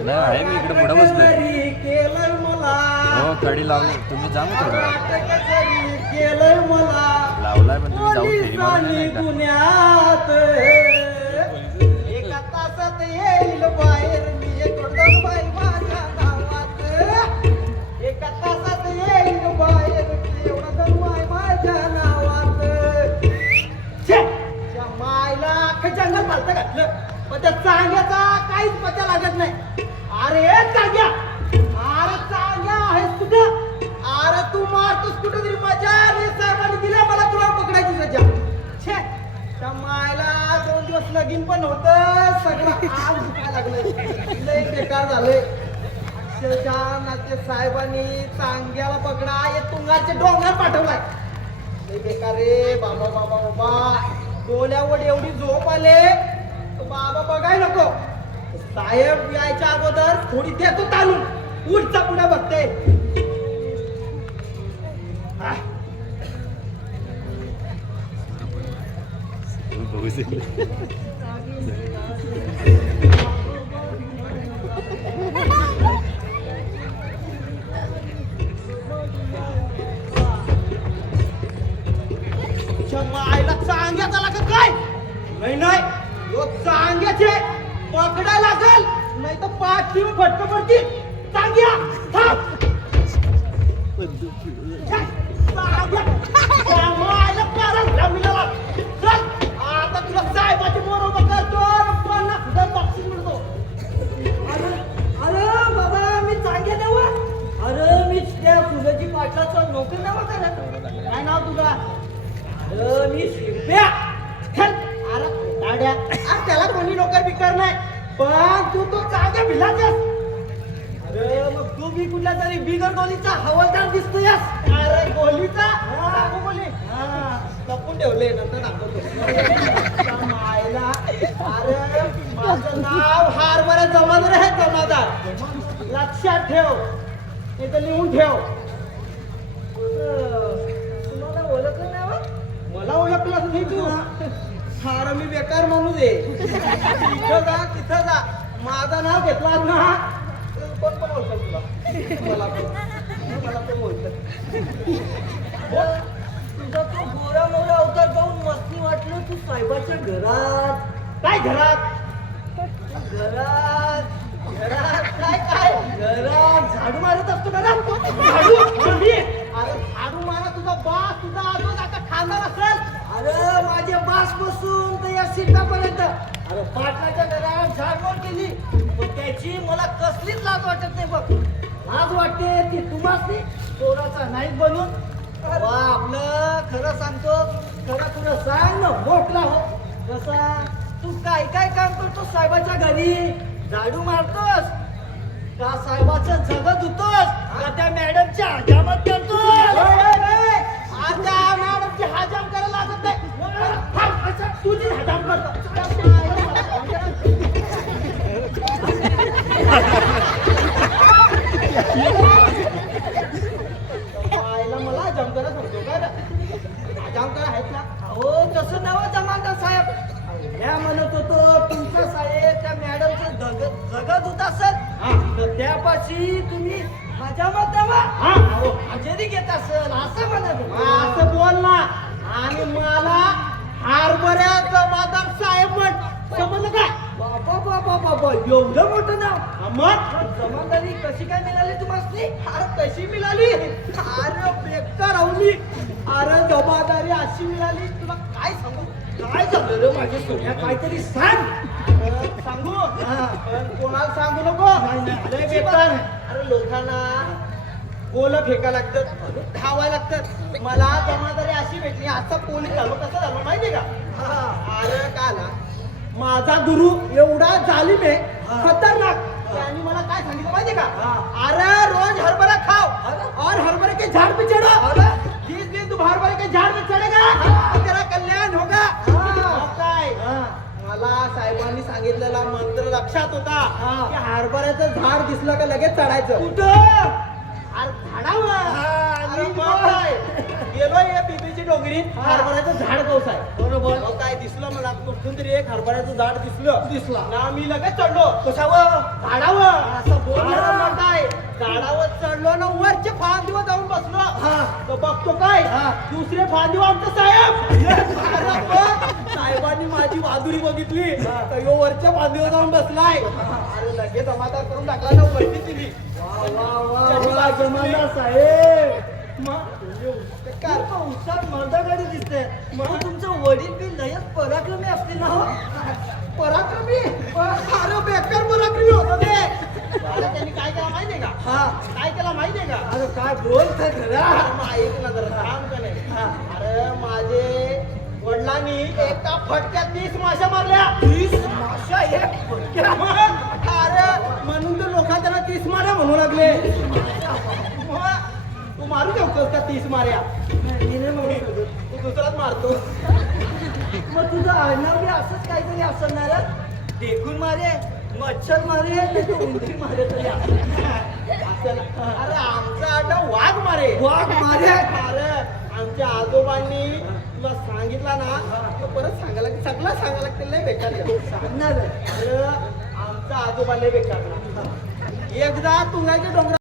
नाही आहे मी इकडे पुढे बसलो मला हो कडी लावली. तुम्ही जा ना थोडं. लावलाय पण तुम्ही जाऊन फेरी मारून एका तासात येईल बाहेर त्या चांग्याचा काहीच पत्ता लागत नाही. अरे चांग्या! अरे चांग्या आहेस कुठं अरे तू मारतोस कुठं तरी मजा. रे साहेबांनी दिल्या मला तुला पकडायची सजा. छे! त्या मायला दोन दिवस लगीन पण होत. सगळं आज दुखायला लागलं लय बेकार झालंय. अक्षरशः नाते साहेबांनी चांग्याला पकडा. हे तुंगाचे डोंगर पाठवलाय. लय बेकार रे. बाबा बाबा बाबा. डोल्यावर एवढी झोप आले. बघाय नको. साहेब यायच्या अगोदर थोडी देतो ताणून उठचा पुढे बघते. आह, बघू दे. तुझ्या लागत काय? नाही नाही. यो चांग्याचे पकडा लागल नाही तर पाच किलो फटक पडतील. चांग्या! दाड्या अरे त्याला कोणी नोकर बिकर नाही. पण तू तो चांगल्या भिलाचास अरे मग तू मी कुठल्या तरी बिगर गोलीचा हवालदार दिसतोयस अरे गोलीचा? हा. गोली. हा, लपून ठेवले नंतर दाखवतो. मायला. अरे माझं नाव हारभरा जमादार आहे जमादार. लक्षात ठेव. नाही तर लिहून ठेव. तुम्हाला ओळखलं नाही हो? मला ओळखलंच नाही तू. अरे मी बेकार माणूस आहे. तिथं जा तिथं जा. माझं नाव घेतला ना. कोण पण ओळखत तुला? मला मला पण ओळखत तुझा तो गोरा मोरा अवतार पाहून मस्ती वाटलं तू साहेबाच्या घरात. काय घरात? घरात. घरात. काय काय? घरात. झाडू मारत असतो ना झाडू? अरे झाडू मारा तुझा बास तुझा आजोबा आता खाणार असेल. अरे माझ्या बास बसून तर या सीटापर्यंत अरे पाटलाच्या घरात झाडमोड केली. पण त्याची मला कसलीच लाज वाटत नाही बघ. लाज वाटते ती तुम्हाला चोराचा नाही बनून. वा आपलं खरं सांगतो खरं तुला सांग ना मोठला हो. कसा तू काय काय काम करतो साहेबाच्या घरी. झाडू मारतोस. का साहेबाचं जगत होतोस का त्या मॅडमच्या हजामत करतोस ओय, ओय, ओय. आता मॅडमची हजाम करायला लागत नाही थांब, अच्छा, तुझी हजाम करतो पाहायला मला हजाम करा सांगतो काय हजाम करा आहेत ना हो तसं नव जमादार साहेब या म्हणत होतो तुमचा साहेब त्या मॅडमचं जगत जगत होत असेल हा. तर त्यापाशी तुम्ही माझ्या मतावा. हजेरी घेत असेल असं म्हणत. असं बोल ना आणि मला हारभऱ्या जमादार साहेब म्हण समजलं काय बाबा एवढं मोठं नाव? हा, मग जबाबदारी कशी काय मिळाली तुम्हाला अरे कशी मिळाली? अरे बेकार अवली अरे जबाबदारी अशी मिळाली. तुला काय सांगू? काय झालं रे माझ्या सोन्या काहीतरी सांग. अरे सांगू? हा. कोणाला सांगू नको? नाही, नाही. लय बेकार. अरे लोकांना बोल फेका लागतात धावाय लागतात. मला जबाबदारी अशी भेटली. आता पोलीस झालो. कसं झालो माहितीये का. अरे का ना माझा गुरु एवढा जालिम आहे. खतरनाक त्यांनी मला काय सांगितलं माहितीये का. अरे रोज हरभरा खाओ अरे. और हरभरे के झाड़ पे चढ़ो. जिस दिन तुम हरभरे के झाड़ पे चढ़ेगा तो तेरा कल्याण होगा हा. काय. मला साहेबांनी सांगितलेला मंत्र लक्षात होता. की हरभऱ्याचं झाड दिसलं का लगेच चढायचं कुठं झाडावर हा, या बीबीची डोंगरी. हरभऱ्याचं झाड गवस आहे. बरोबर. अहो, काय दिसलं मला. कुठून तरी एक हरभऱ्याचं झाड दिसलं. दिसला. ना मी लगेच चढलो. कशावर? झाडावर. असं बोल ना. अरे मग काय झाडावर चढलो ना वरचे फांदीवर जाऊन बसलो. हा. तर बघतो काय? हा. दुसरे फांदीवर आमचं साहेब. साहेबांनी माझी बहादुरी बघितली. तर ह्यो वरच्या फांदीवर जाऊन बसलाय. अरे लगेच समाधान करून टाकला ना वरती दिली वा वा वा जमादार साहेब. उत्साह मर्दागाडी दिसते. मग तुमचं वडील बी लयच पराक्रमी असतील ना हो. पराक्रमी? अरे बेकार पराक्रमी होता ते. अरे त्यांनी काय केलं माहितीये का? हा. काय केलं माहितीये का? अरे काय बोलत खरा? ऐक ना जरा थांब का नाही? अरे माझे वडिलांनी एका फटक्यात तीस माश्या मारल्या. तीस माशा एक फटक्या. मारू शकतोस का तीस माऱ्या मी नाही म्हणू शकत. तू दुसराच मारतो मग तुझं आडनाव बी असंच काहीतरी असणार देखून मारे मच्छर मारे उंदरी मारे तरी असं. अरे आमचा आडा वाघ मारे वाघ मारे अरे आमच्या आजोबांनी तुला सांगितला ना तर परत सांगायला सगळं सांगायला लागतील नाही बेकार. सांगणार. अरे आमचा आजोबा लय बेकार. एकदा तुंगाच्या डोंगरा